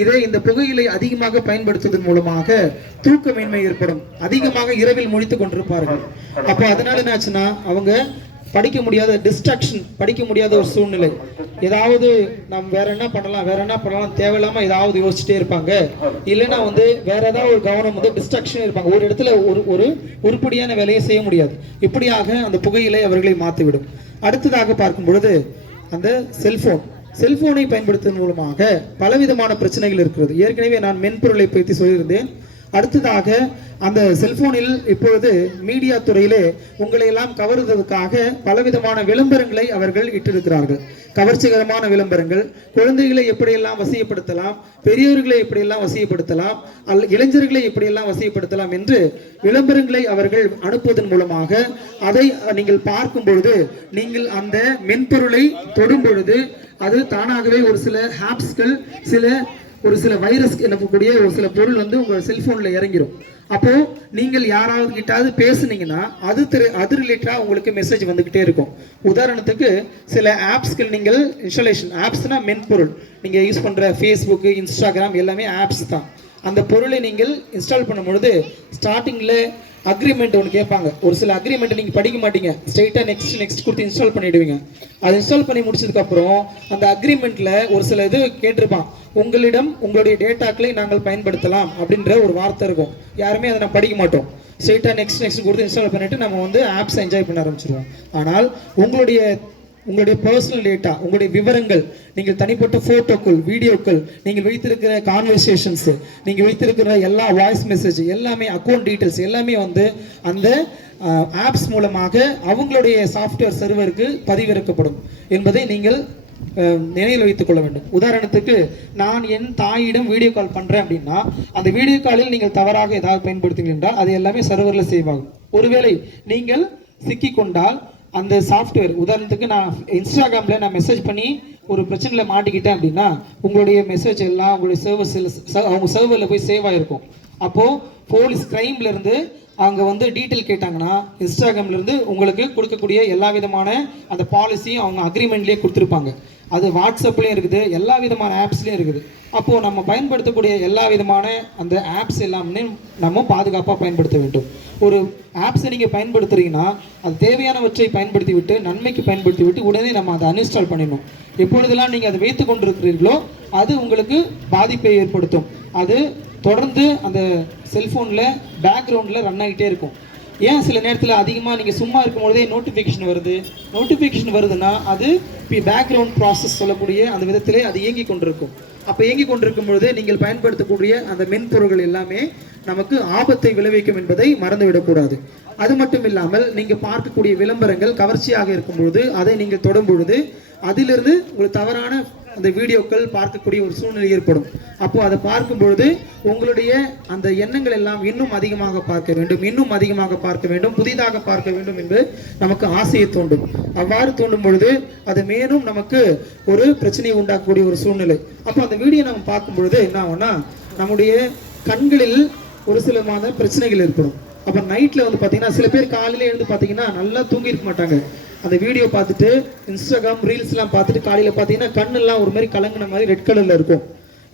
இதே இந்த புகையிலை அதிகமாக பயன்படுத்துவதன் மூலமாக தூக்கமின்மை ஏற்படும். அதிகமாக இரவில் முழித்து கொண்டிருப்பார்கள். அப்போ அதனால என்ன ஆச்சுன்னா அவங்க படிக்க முடியாத டிஸ்ட்ராக்ஷன் படிக்க முடியாத ஒரு சூழ்நிலை. ஏதாவது நம்ம வேற என்ன பண்ணலாம் வேற என்ன பண்ணலாம் தேவையில்லாம ஏதாவது யோசிச்சுட்டே இருப்பாங்க. இல்லைன்னா வந்து வேற ஏதாவது ஒரு கவனம் வந்து டிஸ்ட்ராக்ஷன் இருப்பாங்க. ஒரு இடத்துல ஒரு ஒரு உருப்படியான வேலையை செய்ய முடியாது. இப்படியாக அந்த புகையிலை அவர்களை மாற்றிவிடும் அடுத்ததாக பார்க்கும் பொழுது அந்த செல்போன் செல்போனை பயன்படுத்துவதன் மூலமாக பலவிதமான பிரச்சனைகள் இருக்கிறது. ஏற்கனவே நான் மென்பொருளை பற்றி சொல்லியிருந்தேன். அடுத்ததாக அந்த செல்போனில் இப்பொழுது மீடியா துறையிலே உங்களை எல்லாம் கவருவதற்காக பலவிதமான விளம்பரங்களை அவர்கள் இட்டிருக்கிறார்கள். கவர்ச்சிகரமான விளம்பரங்கள். குழந்தைகளை எப்படியெல்லாம் வசியப்படுத்தலாம்? பெரியவர்களை எப்படியெல்லாம் வசியப்படுத்தலாம்? அல்ல இளைஞர்களை எப்படியெல்லாம் வசியப்படுத்தலாம் என்று விளம்பரங்களை அவர்கள் அனுப்புவதன் மூலமாக அதை நீங்கள் பார்க்கும் பொழுது நீங்கள் அந்த மென்பொருளை தொடும் பொழுது அது தானாகவே ஒரு சில ஹாப்ஸ்கள் சில ஒரு சில வைரஸ் எனக்கூடிய ஒரு சில பொருள் வந்து உங்கள் செல்ஃபோனில் இறங்கிரும். அப்போ நீங்கள் யாராவது கிட்டாவது பேசுனீங்கன்னா அது திரு அது ரிலேட்டடாக உங்களுக்கு மெசேஜ் வந்துக்கிட்டே இருக்கும். உதாரணத்துக்கு சில ஆப்ஸ்கள் நீங்கள் இன்ஸ்டாலேஷன் ஆப்ஸ்னால் மென்பொருள். நீங்கள் யூஸ் பண்ணுற ஃபேஸ்புக்கு இன்ஸ்டாகிராம் எல்லாமே ஆப்ஸ் தான். அந்த பொருளை நீங்கள் இன்ஸ்டால் பண்ணும் பொழுது ஸ்டார்டிங்கில் அக்ரிமெண்ட் ஒன்று கேட்பாங்க. ஒரு சில அக்ரிமெண்ட்டை நீங்கள் படிக்க மாட்டீங்க. ஸ்ட்ரெயிட்டாக நெக்ஸ்ட் நெக்ஸ்ட் கொடுத்து இன்ஸ்டால் பண்ணிடுவீங்க. அது இன்ஸ்டால் பண்ணி முடிச்சதுக்கப்புறம் அந்த அக்ரிமெண்ட்டில் ஒரு சில இது கேட்டிருப்பான். உங்களிடம் உங்களுடைய டேட்டாக்களை நாங்கள் பயன்படுத்தலாம் அப்படின்ற ஒரு வார்த்தை இருக்கும். யாருமே அதை நான் படிக்க மாட்டோம். ஸ்ட்ரெயிட்டாக நெக்ஸ்ட் நெக்ஸ்ட் கொடுத்து இன்ஸ்டால் பண்ணிவிட்டு நம்ம வந்து ஆப்ஸ் என்ஜாய் பண்ண ஆரம்பிச்சிருவோம். ஆனால் உங்களுடைய உங்களுடைய பர்சனல் டேட்டா உங்களுடைய விவரங்கள் நீங்கள் தனிப்பட்ட போட்டோக்கள் வீடியோக்கள் நீங்கள் வைத்திருக்கிற கான்வர்சேஷன்ஸ் நீங்கள் வைத்திருக்கிற எல்லா வாய்ஸ் மெசேஜ் எல்லாமே அக்கௌண்ட் டீட்டெயில்ஸ் எல்லாமே வந்து அந்த ஆப்ஸ் மூலமாக அவங்களுடைய சாஃப்ட்வேர் சர்வருக்கு பதிவிறக்கப்படும் என்பதை நீங்கள் நினைவில் வைத்துக் கொள்ள வேண்டும். உதாரணத்துக்கு நான் என் தாயிடம் வீடியோ கால் பண்றேன் அப்படின்னா அந்த வீடியோ காலில் நீங்கள் தவறாக ஏதாவது பயன்படுத்துங்கள் என்றால் அது எல்லாமே சர்வரில் சேவ் ஆகும். ஒருவேளை நீங்கள் சிக்கிக்கொண்டால் அந்த சாஃப்ட்வேர் உதாரணத்துக்கு நான் இன்ஸ்டாகிராமில் நான் மெசேஜ் பண்ணி ஒரு பிரச்சனையில் மாட்டிக்கிட்டேன் அப்படின்னா உங்களுடைய மெசேஜ் எல்லாம் உங்களுடைய சர்வர்ஸில் அவங்க சர்வரில் போய் சேவ் ஆகிருக்கும் அப்போது போலீஸ் க்ரைம்லேருந்து அங்கே அவங்க வந்து டீட்டெயில் கேட்டாங்கன்னா இன்ஸ்டாகிராம்லேருந்து உங்களுக்கு கொடுக்கக்கூடிய எல்லா விதமான அந்த பாலிசியும் அவங்க அக்ரிமெண்ட்லேயே கொடுத்துருப்பாங்க. அது வாட்ஸ்அப்லேயும் இருக்குது எல்லா விதமான ஆப்ஸ்லேயும் இருக்குது. அப்போது நம்ம பயன்படுத்தக்கூடிய எல்லா விதமான அந்த ஆப்ஸ் எல்லாமே நம்ம பாதுகாப்பாக பயன்படுத்த வேண்டும். ஒரு ஆப்ஸை நீங்கள் பயன்படுத்துகிறீங்கன்னா அது தேவையானவற்றை பயன்படுத்தி விட்டு நன்மைக்கு பயன்படுத்தி விட்டு உடனே நம்ம அதை அன்இன்ஸ்டால் பண்ணிடணும். எப்பொழுதெல்லாம் நீங்கள் அதை வைத்து கொண்டிருக்கிறீர்களோ அது உங்களுக்கு பாதிப்பை ஏற்படுத்தும். அது தொடர்ந்து அந்த செல்ஃபோனில் பேக்ரவுண்டில் ரன் ஆகிட்டே இருக்கும். ஏன் சில நேரத்தில் அதிகமாக நீங்கள் சும்மா இருக்கும் பொழுதே நோட்டிஃபிகேஷன் வருது? நோட்டிஃபிகேஷன் வருதுன்னா அது பேக்ரவுண்ட் ப்ராசஸ் சொல்லக்கூடிய அந்த விதத்திலே அது இயங்கி கொண்டிருக்கும். அப்போ இயங்கி கொண்டிருக்கும் பொழுது நீங்கள் பயன்படுத்தக்கூடிய அந்த மென்பொருள்கள் எல்லாமே நமக்கு ஆபத்தை விளைவிக்கும் என்பதை மறந்துவிடக்கூடாது அது மட்டும் இல்லாமல் நீங்கள் பார்க்கக்கூடிய விளம்பரங்கள் கவர்ச்சியாக இருக்கும் பொழுது அதை நீங்கள் தொடும் பொழுது அதிலிருந்து ஒரு தவறான அந்த வீடியோக்கள் பார்க்கக்கூடிய ஒரு சூழ்நிலை ஏற்படும். அப்போ அதை பார்க்கும் பொழுது உங்களுடைய அந்த எண்ணங்கள் எல்லாம் இன்னும் அதிகமாக பார்க்க வேண்டும் இன்னும் அதிகமாக பார்க்க வேண்டும் புதிதாக பார்க்க வேண்டும் என்று நமக்கு ஆசையை தூண்டும். அவ்வாறு தோண்டும் பொழுது அது மேலும் நமக்கு ஒரு பிரச்சனையை உண்டாக்கக்கூடிய ஒரு சூழ்நிலை. அப்போ அந்த வீடியோ நம்ம பார்க்கும் பொழுது என்ன ஆகும்னா நம்முடைய கண்களில் ஒரு சிலமான பிரச்சனைகள் ஏற்படும். அப்போ நைட்டில் வந்து பார்த்தீங்கன்னா சில பேர் காலையில் எழுந்து பார்த்தீங்கன்னா நல்லா தூங்கி இருக்க மாட்டாங்க. அந்த வீடியோ பார்த்துட்டு இன்ஸ்டாகிராம் ரீல்ஸ்லாம் பார்த்துட்டு காலையில் பார்த்தீங்கன்னா கண்ணெல்லாம் ஒரு மாதிரி கலங்கின மாதிரி ரெட் கலரில் இருக்கும்.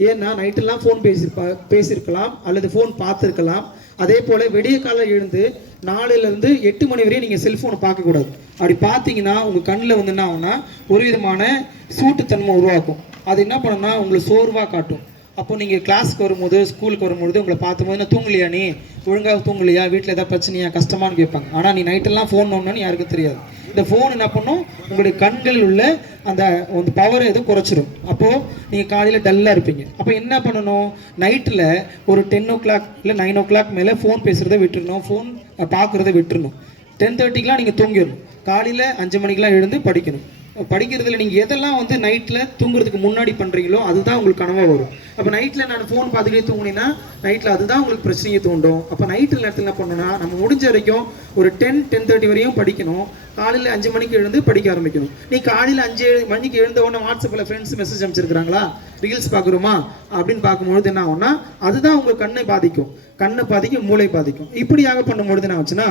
ஏன்னா நைட்டெல்லாம் ஃபோன் பேசியிருப்பா பேசியிருக்கலாம் அல்லது ஃபோன் பார்த்துருக்கலாம். அதே போல் விடிய காலையில் எழுந்து நாலுலேருந்து எட்டு மணி வரையும் நீங்கள் செல்ஃபோனை பார்க்கக்கூடாது அப்படி பார்த்தீங்கன்னா உங்கள் கண்ணில் வந்து என்ன ஆகும்னா ஒரு விதமான சூட்டுத்தன்மை உருவாக்கும். அது என்ன பண்ணும்னா உங்களை சோர்வாக காட்டும். அப்போ நீங்கள் கிளாஸ்க்கு வரும்போது ஸ்கூலுக்கு வரும்போது உங்களை பார்க்கும்போது என்ன தூங்கலையா நீ? ஒழுங்காக தூங்கலையா? வீட்டில் ஏதாவது பிரச்சனையா? கஷ்டமான்னு கேட்பாங்க. ஆனால் நீ நைட்டெல்லாம் ஃபோன் நோன்னு யாருக்கும் தெரியாது. இந்த ஃபோன் என்ன பண்ணும்? உங்களுடைய கண்களில் உள்ள அந்த அந்த பவரை எதுவும் குறைச்சிரும். அப்போது நீங்கள் காலையில் டல்லாக இருப்பீங்க. அப்போ என்ன பண்ணணும்? நைட்டில் ஒரு டென் ஓ கிளாக் இல்லை நைன் ஓ கிளாக் மேலே ஃபோன் பேசுகிறத விட்டுறணும். ஃபோன் பார்க்குறத விட்டுருணும் டென் தேர்ட்டிக்கெலாம் நீங்கள் தூங்கிடணும். காலையில் அஞ்சு மணிக்கெலாம் எழுந்து படிக்கணும். படிக்கிறதுல நீங்கள் எதெல்லாம் வந்து நைட்டில் தூங்குறதுக்கு முன்னாடி பண்ணுறீங்களோ அதுதான் உங்களுக்கு கனவாக வரும். அப்போ நைட்டில் நான் ஃபோன் பார்த்துக்கிட்டே தூங்குனீங்கன்னா நைட்டில் அதுதான் உங்களுக்கு பிரச்சனையை தூண்டும். அப்போ நைட்டில் நேரத்தில் என்ன பண்ணணும்னா நம்ம முடிஞ்ச வரைக்கும் ஒரு டென் டென் தேர்ட்டி வரையும் படிக்கணும். காலையில் அஞ்சு மணிக்கு எழுந்து படிக்க ஆரம்பிக்கணும். நீ காலையில் அஞ்சு மணிக்கு எழுந்த உடனே வாட்ஸ்அப்பில் ஃப்ரெண்ட்ஸ் மெசேஜ் அமைச்சிருக்கிறாங்களா ரீல்ஸ் பார்க்குறோமா அப்படின்னு பார்க்கும்பொழுது என்ன ஆகும்னா அதுதான் உங்கள் கண்ணை பாதிக்கும். கண்ணை பாதிக்கும் மூளை பாதிக்கும். இப்படியாக பண்ணும்பொழுது என்ன ஆச்சுன்னா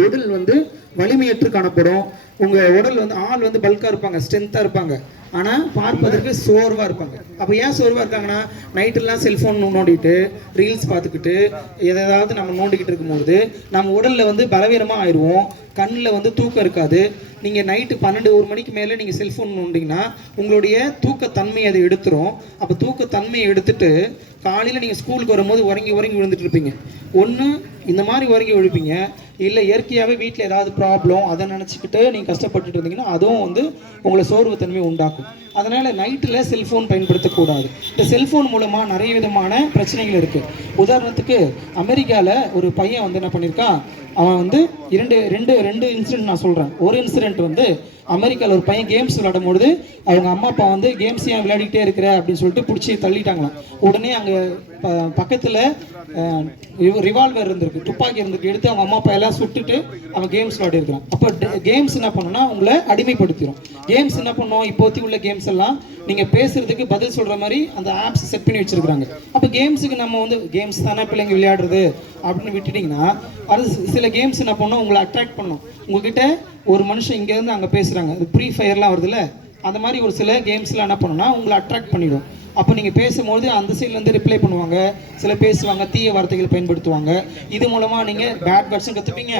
உடல் வந்து வலிமையற்று காணப்படும். உங்க உடல் வந்து ஆள் வந்து பல்கா இருப்பாங்க ஸ்ட்ரென்த்தா இருப்பாங்க. ஆனா பார்ப்பதற்கு சோர்வா இருப்பாங்க. அப்ப ஏன் சோர்வா இருக்காங்கன்னா நைட்டெல்லாம் செல்போன் நோண்டிட்டு ரீல்ஸ் பார்த்துக்கிட்டு எதாவது நம்ம நோண்டிக்கிட்டு இருக்கும்போது நம்ம உடல்ல வந்து பலவீனமா ஆயிடுவோம். கண்ணில் வந்து தூக்கம் இருக்காது. நீங்க நைட்டு பன்னெண்டு ஒரு மணிக்கு மேலே நீங்க செல்போன் நோண்டிங்கன்னா உங்களுடைய தூக்கத்தன்மையை அதை எடுத்துரும். அப்போ தூக்கத்தன்மையை எடுத்துட்டு காலையில் நீங்கள் ஸ்கூலுக்கு வரும்போது உறங்கி உறங்கி விழுந்துட்டு இருப்பீங்க. ஒன்று இந்த மாதிரி உறங்கி விழுப்பீங்க. இல்லை இயற்கையாகவே வீட்டில் ஏதாவது ப்ராப்ளம் அதை நினச்சிக்கிட்டு நீங்கள் கஷ்டப்பட்டுட்டு இருந்தீங்கன்னா அதுவும் வந்து உங்களை சோர்வு தன்மை உண்டாக்கும். அதனால் நைட்டில் செல்ஃபோன் பயன்படுத்தக்கூடாது. இந்த செல்ஃபோன் மூலமாக நிறைய விதமான பிரச்சனைகள் இருக்குது உதாரணத்துக்கு அமெரிக்காவில் ஒரு பையன் வந்து என்ன பண்ணியிருக்கான் அவன் வந்து இரண்டு ரெண்டு ரெண்டு இன்சிடென்ட் நான் சொல்கிறேன் ஒரு இன்சிடென்ட் வந்து அமெரிக்காவில் ஒரு பையன் கேம்ஸ் விளையாடும் பொழுது அவங்க அம்மா அப்பா வந்து கேம்ஸ் ஏன் விளையாடிக்கிட்டே இருக்கிற? அப்படின்னு சொல்லிட்டு பிடிச்சி தள்ளிட்டாங்களாம். உடனே அங்கே பக்கத்தில் ரிவால்வர் இருந்திருக்கு. துப்பாக்கி இருந்திருக்கு. எடுத்து அவங்க அம்மா அப்பா எல்லாம் சுட்டுட்டு அவன் கேம்ஸ் விளையாடிருக்கிறான். அப்போ கேம்ஸ் என்ன பண்ணுன்னா உங்களை அடிமைப்படுத்திடும் கேம்ஸ் என்ன பண்ணுவோம் இப்போத்தி உள்ள கேம்ஸ் எல்லாம் நீங்கள் பேசுறதுக்கு பதில் சொல்கிற மாதிரி அந்த ஆப்ஸ் செட் பண்ணி வச்சிருக்கிறாங்க. அப்போ கேம்ஸுக்கு நம்ம வந்து கேம்ஸ் தானே பிள்ளைங்க விளையாடுறது அப்படின்னு விட்டுட்டிங்கன்னா அது சில கேம்ஸ் என்ன பண்ணும்? உங்களை அட்ராக்ட் பண்ணும். உங்ககிட்ட ஒரு மனுஷன் இங்கேருந்து அங்கே பேசுகிறாங்க இது ப்ரீ ஃபயர்லாம் வருதுல்ல? அந்த மாதிரி ஒரு சில கேம்ஸ்லாம் என்ன பண்ணுன்னா உங்களை அட்ராக்ட் பண்ணிடும். அப்போ நீங்கள் பேசும்போது அந்த சைட்லேருந்து ரிப்ளை பண்ணுவாங்க. சில பேசுவாங்க தீய வார்த்தைகள் பயன்படுத்துவாங்க. இது மூலமாக நீங்கள் பேட் வேர்ட்ஸும் கற்றுப்பீங்க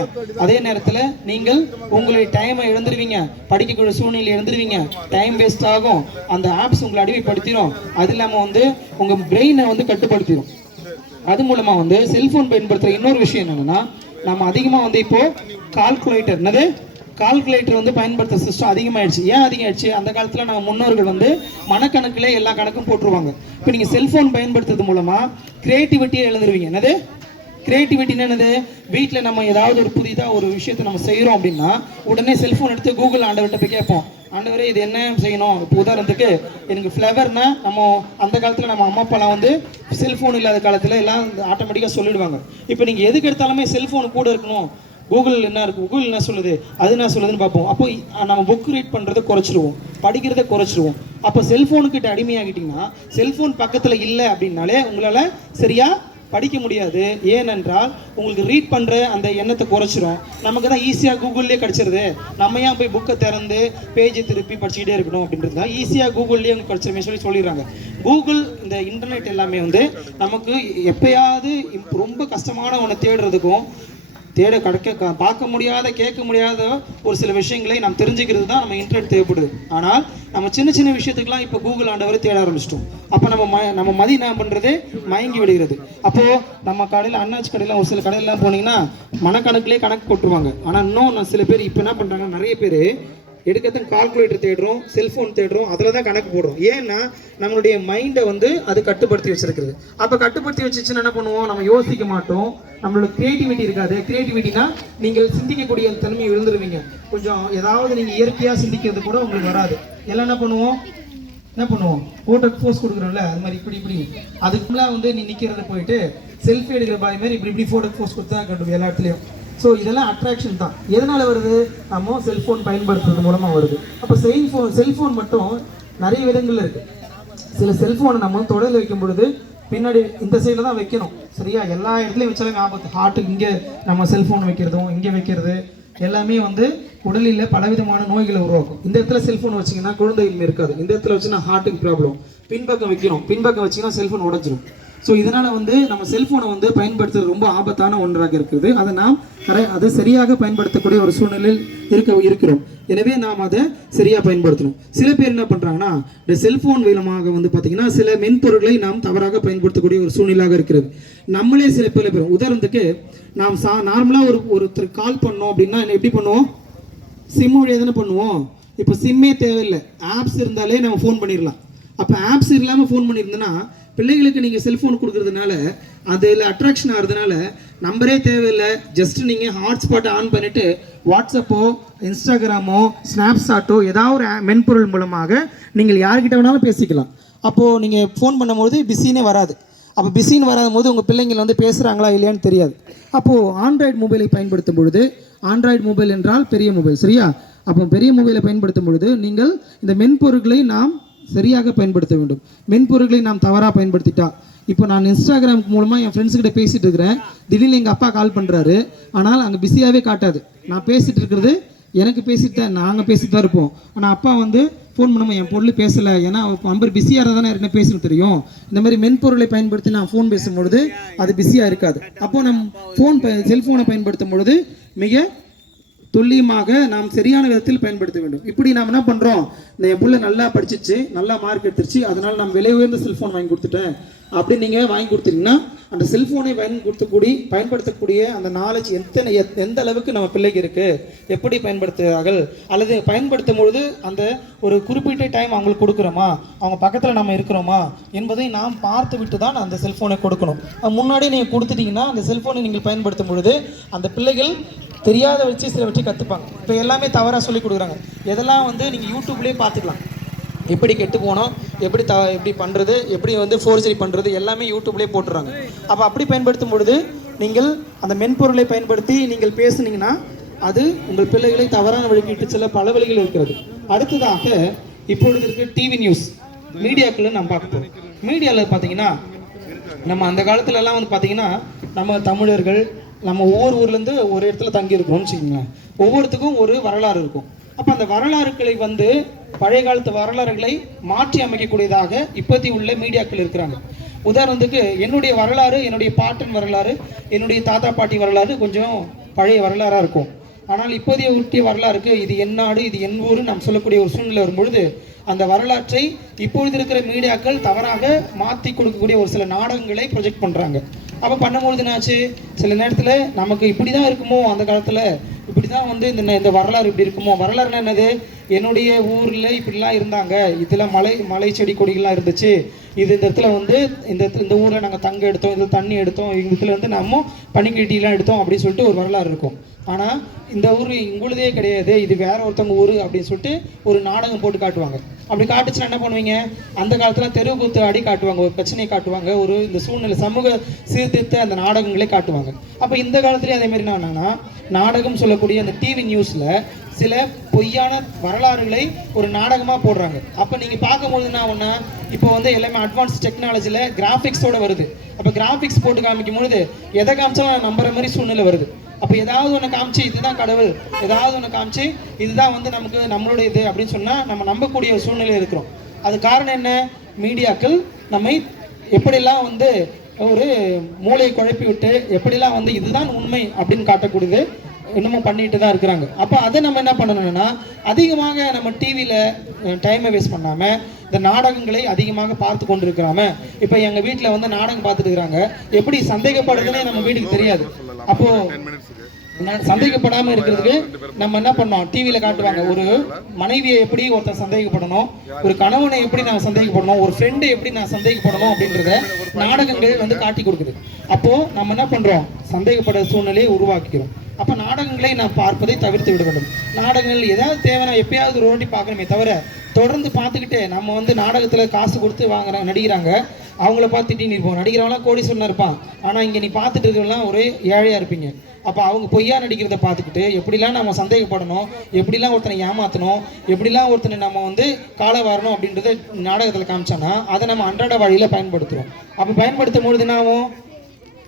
அதே நேரத்தில் நீங்கள் உங்களுடைய டைமை இழந்துருவீங்க. படிக்கக்கூடிய சூழ்நிலை இழந்துருவீங்க. டைம் வேஸ்ட் ஆகும். அந்த ஆப்ஸ் உங்களை அடிமைப்படுத்திடும் அது இல்லாமல் வந்து உங்கள் பிரெயினை வந்து கட்டுப்படுத்திடும் அது மூலமாக வந்து செல்ஃபோன் பயன்படுத்துகிற இன்னொரு விஷயம் என்னென்னா நம்ம அதிகமாக வந்து இப்போது கால்குலேட்டர் என்னது? கால்குலேட்டர் வந்து பயன்படுத்த சிஸ்டம் அதிகமாயிடுச்சு. ஏன் அதிகமாயிடுச்சு? அந்த காலத்தில் நம்ம முன்னோர்கள் வந்து மனக்கணக்கில் எல்லா கணக்கும் போட்டுருவாங்க. இப்போ நீங்கள் செல்ஃபோன் பயன்படுத்துறது மூலமாக கிரியேட்டிவிட்டியை எழுந்துருவீங்க என்னது? கிரியேட்டிவிட்டின்னு என்னது? வீட்டில் நம்ம ஏதாவது ஒரு புதிதாக ஒரு விஷயத்தை நம்ம செய்கிறோம் அப்படின்னா உடனே செல்ஃபோன் எடுத்து கூகுள் ஆண்டவர்கிட்ட போய் கேட்போம். ஆண்டவரே இது என்ன செய்யணும்? இப்போ உதாரணத்துக்கு எனக்கு ஃப்ளவர்னா நம்ம அந்த காலத்தில் நம்ம அம்மா அப்பாலாம் வந்து செல்ஃபோன் இல்லாத காலத்தில் எல்லாம் ஆட்டோமேட்டிக்காக சொல்லிடுவாங்க. இப்போ நீங்கள் எதுக்கு எடுத்தாலுமே செல்ஃபோன் கூட இருக்கணும். கூகுள் என்ன இருக்குது கூகுள் என்ன சொல்லுது? அது என்ன சொல்லுதுன்னு பார்ப்போம். அப்போ நம்ம புக் ரீட் பண்ணுறதை குறைச்சிருவோம். படிக்கிறதை குறைச்சிருவோம். அப்போ செல்ஃபோனுக்கிட்ட அடிமையாகிட்டிங்கன்னா செல்ஃபோன் பக்கத்தில் இல்லை அப்படின்னாலே உங்களால் சரியாக படிக்க முடியாது. ஏனென்றால் உங்களுக்கு ரீட் பண்ணுற அந்த எண்ணத்தை குறைச்சிரும். நமக்கு தான் ஈஸியாக கூகுள்லேயே கிடச்சிருது. நம்ம ஏன் போய் புக்கை திறந்து பேஜை திருப்பி படிச்சுக்கிட்டே இருக்கணும் அப்படின்றது தான் ஈஸியாக கூகுள்லேயே உங்களுக்கு கிடச்சிருமே சொல்லி சொல்லிடுறாங்க. கூகுள் இந்த இன்டர்நெட் எல்லாமே வந்து நமக்கு எப்பயாவது ரொம்ப கஷ்டமான ஒன்று தேடுறதுக்கும் தேட கிடைக்க பார்க்க முடியாத கேட்க முடியாத ஒரு சில விஷயங்களை நாம் தெரிஞ்சுக்கிறது தான் நம்ம இன்டர்நெட் தேவைப்படுது. ஆனால் நம்ம சின்ன சின்ன விஷயத்துக்கெல்லாம் இப்போ கூகுள் ஆண்டவரை தேட ஆரம்பிச்சிட்டோம். அப்போ நம்ம ம நம்ம மதி என்ன பண்ணுறது மயங்கி விடுகிறது. அப்போது நம்ம கடையில் அண்ணாச்சி கடையில் ஒரு சில கடையிலலாம் போனீங்கன்னா மனக்கணக்கிலே கணக்கு போட்டுருவாங்க. ஆனால் இன்னும் நான் சில பேர் இப்போ என்ன பண்ணுறாங்க நிறைய பேர் எடுக்கிறது கால்குலேட்டர் தேடுறோம் செல்ஃபோன் தேடுறோம் அதில் தான் கணக்கு போடுறோம். ஏன்னா நம்மளுடைய மைண்டை வந்து அது கட்டுப்படுத்தி வச்சிருக்கிறது. அப்போ கட்டுப்படுத்தி வச்சுச்சுன்னா என்ன பண்ணுவோம்? நம்ம யோசிக்க மாட்டோம். நம்மளோட கிரியேட்டிவிட்டி இருக்காது. கிரியேட்டிவிட்டினா நீங்கள் சிந்திக்கக்கூடிய தன்மையை விழுந்துருவீங்க கொஞ்சம் ஏதாவது நீங்கள் இயற்கையாக சிந்திக்கிறது கூட உங்களுக்கு வராது. எல்லாம் என்ன பண்ணுவோம்? என்ன பண்ணுவோம்? ஃபோட்டோக்கு போஸ் கொடுக்குறோம்ல அது மாதிரி இப்படி இப்படி. அதுக்குள்ளே வந்து நீ நிற்கிறத போயிட்டு செல்ஃபி எடுக்கிற பாய் மாதிரி இப்படி இப்படி ஃபோட்டோக்கு போஸ் கொடுத்தா கண்டு எல்லா இடத்துலையும். ஸோ இதெல்லாம் அட்ராக்ஷன் தான். எதனால் வருது? நம்ம செல்ஃபோன் பயன்படுத்துறது மூலமாக வருது. அப்போ செல்ஃபோன் செல்ஃபோன் மட்டும் நிறைய விதங்கள் இருக்குது சில செல்ஃபோனை நம்ம தொடரில் வைக்கும் பொழுது பின்னாடி இந்த சைடில் தான் வைக்கணும். சரியா? எல்லா இடத்துலையும் வச்சாலும் ஆபத்து ஹார்ட்டுக்கு இங்கே நம்ம செல்ஃபோன் வைக்கிறதும் இங்கே வைக்கிறது எல்லாமே வந்து உடலில் பலவிதமான நோய்களை உருவாக்கும். இந்த இடத்துல செல்ஃபோன் வச்சிங்கன்னா குழந்தைகள் இருக்காது. இந்த இடத்துல வச்சுன்னா ஹார்ட்டுக்கு ப்ராப்ளம் பின்பக்கம் வைக்கணும். பின்பக்கம் வச்சிங்கன்னா செல்ஃபோன் உடஞ்சிடும் ஸோ இதனால் வந்து நம்ம செல்ஃபோனை வந்து பயன்படுத்துறது ரொம்ப ஆபத்தான ஒன்றாக இருக்குது. அதை நாம் அதை சரியாக பயன்படுத்தக்கூடிய ஒரு சூழ்நிலையில் இருக்க இருக்கிறோம். எனவே நாம் அதை சரியாக பயன்படுத்தணும். சில பேர் என்ன பண்ணுறாங்கன்னா இந்த செல்ஃபோன் மூலமாக வந்து பார்த்திங்கன்னா சில மென்பொருட்களை நாம் தவறாக பயன்படுத்தக்கூடிய ஒரு சூழ்நிலையாக இருக்கிறது. நம்மளே சில பேர் பெறும் உதாரணத்துக்கு நாம் சா நார்மலாக ஒரு ஒருத்தர் கால் பண்ணோம் அப்படின்னா எப்படி பண்ணுவோம்? சிம் வழியாக தானே பண்ணுவோம். இப்போ சிம்மே தேவையில்லை. ஆப்ஸ் இருந்தாலே நம்ம ஃபோன் பண்ணிடலாம் அப்போ ஆப்ஸ் இல்லாமல் ஃபோன் பண்ணியிருந்தோன்னா பிள்ளைகளுக்கு நீங்கள் செல்ஃபோன் கொடுக்கறதுனால அதில் அட்ராக்ஷன் ஆகிறதுனால நம்பரே தேவையில்லை. ஜஸ்ட் நீங்கள் ஹாட்ஸ்பாட்டை ஆன் பண்ணிவிட்டு வாட்ஸ்அப்போ இன்ஸ்டாகிராமோ ஸ்னாப்ஷாட்டோ ஏதாவது ஒரு மென்பொருள் மூலமாக நீங்கள் யார்கிட்ட வேணாலும் பேசிக்கலாம். அப்போது நீங்கள் ஃபோன் பண்ணும்போது பிஸினே வராது. அப்போ பிஸின்னு வராத போது உங்கள் பிள்ளைங்கள் வந்து பேசுகிறாங்களா இல்லையான்னு தெரியாது. அப்போது ஆண்ட்ராய்டு மொபைலை பயன்படுத்தும் பொழுது ஆண்ட்ராய்டு மொபைல் என்றால் பெரிய மொபைல் சரியா? அப்போ பெரிய மொபைலை பயன்படுத்தும் பொழுது நீங்கள் இந்த மென்பொருட்களை நாம் சரியாக பயன்படுத்த வேண்டும். மென்பொருட்களை நாம் தவறாக பயன்படுத்திட்டா. இப்போ நான் இன்ஸ்டாகிராம் மூலமாக என் ஃப்ரெண்ட்ஸ்கிட்ட பேசிகிட்டு பேசிட்டு இருக்கிறேன். திடீர்னு எங்கள் அப்பா கால் பண்ணுறாரு ஆனால் அங்கே பிஸியாகவே காட்டாது. நான் பேசிட்டு இருக்கிறது எனக்கு பேசிட்டு தான் நாங்கள் பேசிட்டு தான் இருப்போம். ஆனால் அப்பா வந்து ஃபோன் பண்ணும்போது என் பொருள் பேசலை. ஏன்னா நம்பர் பிஸியாக இருந்தால் தானே ஏற்கனவே பேசணும் தெரியும். இந்த மாதிரி மென்பொருளை பயன்படுத்தி நான் ஃபோன் பேசும்பொழுது அது பிஸியாக இருக்காது. அப்போது நம் ஃபோன் செல்ஃபோனை பயன்படுத்தும் பொழுது மிக துல்லியமாக நாம் சரியான விதத்தில் பயன்படுத்த வேண்டும். இப்படி நாம் என்ன பண்ணுறோம் இந்த என் பிள்ளை நல்லா படிச்சிச்சு நல்லா மார்க் எடுத்துருச்சு அதனால் நான் விலை உயர்ந்த செல்ஃபோன் வாங்கி கொடுத்துட்டேன். அப்படி நீங்கள் வாங்கி கொடுத்தீங்கன்னா அந்த செல்ஃபோனை பயன் கொடுத்தக்கூடிய பயன்படுத்தக்கூடிய அந்த நாலேஜ் எத்தனை எத்- எந்த அளவுக்கு நம்ம பிள்ளைக்கு இருக்குது எப்படி பயன்படுத்துகிறார்கள் அல்லது பயன்படுத்தும் பொழுது அந்த ஒரு குறிப்பிட்ட டைம் அவங்களுக்கு கொடுக்குறோமா? அவங்க பக்கத்தில் நம்ம இருக்கிறோமா? என்பதை நாம் பார்த்து விட்டு தான் அந்த செல்ஃபோனை கொடுக்கணும். முன்னாடி முன்னாடியே நீங்கள் கொடுத்துட்டிங்கன்னா அந்த செல்ஃபோனை நீங்கள் பயன்படுத்தும் பொழுது அந்த பிள்ளைகள் தெரியாத வச்சு சிலவற்றை கற்றுப்பாங்க இப்போ எல்லாமே தவறாக சொல்லி கொடுக்குறாங்க. எதெல்லாம் வந்து நீங்கள் யூடியூப்லேயே பார்த்துக்கலாம். எப்படி கெட்டு போனோம் எப்படி த எப்படி பண்ணுறது எப்படி வந்து ஃபோர்ஜரி பண்ணுறது எல்லாமே யூடியூப்லேயே போட்டுறாங்க. அப்போ அப்படி பயன்படுத்தும் பொழுது நீங்கள் அந்த மென்பொருளை பயன்படுத்தி நீங்கள் பேசுனீங்கன்னா அது உங்கள் பிள்ளைகளை தவறான வழிக்கு இட்டு செல்ல பல வழிகள் இருக்கிறது. அடுத்ததாக இப்பொழுது இருக்க டிவி நியூஸ் மீடியாக்களை நம்ம பார்க்க போகிறோம் மீடியாவில் பார்த்தீங்கன்னா நம்ம அந்த காலத்துலலாம் வந்து பார்த்தீங்கன்னா நம்ம தமிழர்கள் நம்ம ஒவ்வொரு ஊர்லேருந்து ஒரு இடத்துல தங்கி இருக்கிறோம்னு வச்சுக்கோங்களேன். ஒவ்வொருத்துக்கும் ஒரு வரலாறு இருக்கும். அப்போ அந்த வரலாறுகளை வந்து பழைய காலத்து வரலாறுகளை மாற்றி அமைக்கக்கூடியதாக இப்போதி உள்ள மீடியாக்கள் இருக்கிறாங்க. உதாரணத்துக்கு என்னுடைய வரலாறு என்னுடைய பாட்டன் வரலாறு என்னுடைய தாத்தா பாட்டி வரலாறு கொஞ்சம் பழைய வரலாறாக இருக்கும். ஆனால் இப்போதைய ஊட்டிய வரலாறுக்கு இது என் நாடு இது என் ஊர் நாம் சொல்லக்கூடிய ஒரு சூழ்நிலை வரும்பொழுது அந்த வரலாற்றை இப்பொழுது இருக்கிற மீடியாக்கள் தவறாக மாற்றி கொடுக்கக்கூடிய ஒரு சில நாடகங்களை ப்ரொஜெக்ட் பண்ணுறாங்க அப்போ பண்ணும்பொழுது என்னாச்சு? சில நேரத்தில் நமக்கு இப்படி தான் இருக்குமோ அந்த காலத்தில்? இப்படி தான் வந்து இந்த இந்த வரலாறு இப்படி இருக்குமோ? வரலாறுனா என்னது? என்னுடைய ஊரில் இப்படிலாம் இருந்தாங்க. இதில் மலை மலை செடி கொடிகள்லாம் இருந்துச்சு. இது இந்த இடத்துல வந்து இந்த இந்த ஊரில் நாங்கள் தங்க எடுத்தோம் இதில் தண்ணி எடுத்தோம் இந்த இடத்துல வந்து நம்ம பனிக்கட்டிலாம் எடுத்தோம் அப்படின்னு சொல்லிட்டு ஒரு வரலாறு இருக்கும். ஆனால் இந்த ஊர் உங்களுதே கிடையாது. இது வேற ஒருத்தவங்க ஊர் அப்படின்னு சொல்லிட்டு ஒரு நாடகம் போட்டு காட்டுவாங்க. அப்படி காட்டுச்சுன்னா என்ன பண்ணுவீங்க? அந்த காலத்தில் தெரு கூத்து ஆடி காட்டுவாங்க ஒரு பிரச்சனையை காட்டுவாங்க ஒரு இந்த சூழ்நிலை சமூக சீர்திருத்த அந்த நாடகங்களே காட்டுவாங்க. அப்போ இந்த காலத்துலேயே அதே மாதிரி என்ன பண்ணாங்கன்னா நாடகம் சொல்லக்கூடிய அந்த டிவி நியூஸில் சில பொய்யான வரலாறுகளை ஒரு நாடகமாக போடுறாங்க. அப்போ நீங்கள் பார்க்கும்போது என்ன ஒன்றா இப்போ வந்து எல்லாமே அட்வான்ஸ் டெக்னாலஜியில் கிராஃபிக்ஸோட வருது. அப்போ கிராஃபிக்ஸ் போட்டு காமிக்கும் பொழுது எதை காமிச்சாலும் நம்புற மாதிரி சூழ்நிலை வருது. அப்போ ஏதாவது ஒன்று காமிச்சு இதுதான் கடவுள். ஏதாவது ஒன்று காமிச்சு இதுதான் வந்து நமக்கு நம்மளுடைய இது அப்படின்னு சொன்னால் நம்ம நம்பக்கூடிய சூழ்நிலை இருக்கிறோம். அது காரணம் என்ன? மீடியாக்கள் நம்மை எப்படிலாம் வந்து ஒரு மூளையை குழப்பி விட்டு எப்படிலாம் வந்து இதுதான் உண்மை அப்படின்னு காட்டக்கூடியது இன்னமும் பண்ணிட்டு தான் இருக்கிறாங்க. அப்போ அதை நம்ம என்ன பண்ணணும்னா அதிகமாக நம்ம டிவியில் டைமை வேஸ்ட் பண்ணாமல் இந்த நாடகங்களை அதிகமாக பார்த்து கொண்டு இருக்கிறாம இப்போ எங்கள் வீட்டில் வந்து நாடகம் பார்த்துட்டு இருக்கிறாங்க. எப்படி சந்தேகப்படுதுன்னே நம்ம வீட்டுக்கு தெரியாது. அப்போது நான் சந்தேகப்படாம இருக்கிறதுக்கு நம்ம என்ன பண்ணோம்? டிவியில காட்டுவாங்க. ஒரு மனைவியை எப்படி ஒருத்தன் சந்தேகப்படணும்? ஒரு கணவனை எப்படி நான் சந்தேகப்படணும்? ஒரு ஃப்ரெண்டை எப்படி நான் சந்தேகப்படணும் அப்படின்றத நாடகங்கள் வந்து காட்டி கொடுக்குது. அப்போ நம்ம என்ன பண்றோம்? சந்தேகப்பட சூழ்நிலையை உருவாக்கிக்கிறோம். அப்போ நாடகங்களை நான் பார்ப்பதை தவிர்த்து விட வேண்டும். நாடகங்கள் ஏதாவது தேவைன்னா எப்பயாவது ஒரு வாட்டி பார்க்கணுமே தவிர தொடர்ந்து பார்த்துக்கிட்டே நம்ம வந்து நாடகத்தில் காசு கொடுத்து வாங்குறாங்க நடிக்கிறாங்க அவங்கள பார்த்து திட்டின்னு இருப்போம். நடிக்கிறவங்களாம் கோடீஸ்வரனா இருப்பான். ஆனால் இங்கே நீ பார்த்துட்டு இருக்கிறவங்களாம் ஒரே ஏழையாக இருப்பீங்க. அப்போ அவங்க பொய்யா நடிக்கிறத பார்த்துக்கிட்டு எப்படிலாம் நம்ம சந்தேகப்படணும் எப்படிலாம் ஒருத்தனை ஏமாற்றணும் எப்படிலாம் ஒருத்தனை நம்ம வந்து காலை வரணும் அப்படின்றத நாடகத்தில் காமிச்சானா அதை நம்ம அன்றாட வழியில் பயன்படுத்துகிறோம் அப்போ பயன்படுத்தும் பொழுது என்ன ஆகும்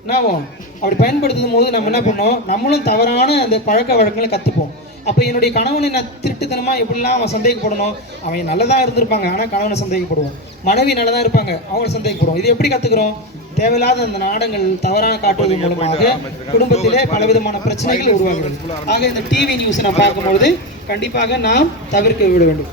என்ன ஆகும் அப்படி பயன்படுத்தும் போது நம்ம என்ன பண்ணோம்? நம்மளும் தவறான அந்த பழக்க வழக்கங்களை கற்றுப்போம் அப்போ என்னுடைய கணவனை நான் திருட்டுத்தனமாக எப்படிலாம் அவன் சந்தேகப்படணும் அவன் நல்லதாக இருந்திருப்பாங்க. ஆனால் கணவனை சந்தேகப்படுவோம். மனைவி நல்லதா இருப்பாங்க. அவங்கள சந்தேகப்படுவோம். இது எப்படி கற்றுக்குறோம் தேவையில்லாத அந்த நாடங்கள் தவறான காட்டுவதன் மூலமாக குடும்பத்திலே பலவிதமான பிரச்சனைகள் உருவாகிறது ஆக இந்த டிவி நியூஸை நான் பார்க்கும்பொழுது கண்டிப்பாக நாம் தவிர்க்க விட வேண்டும்.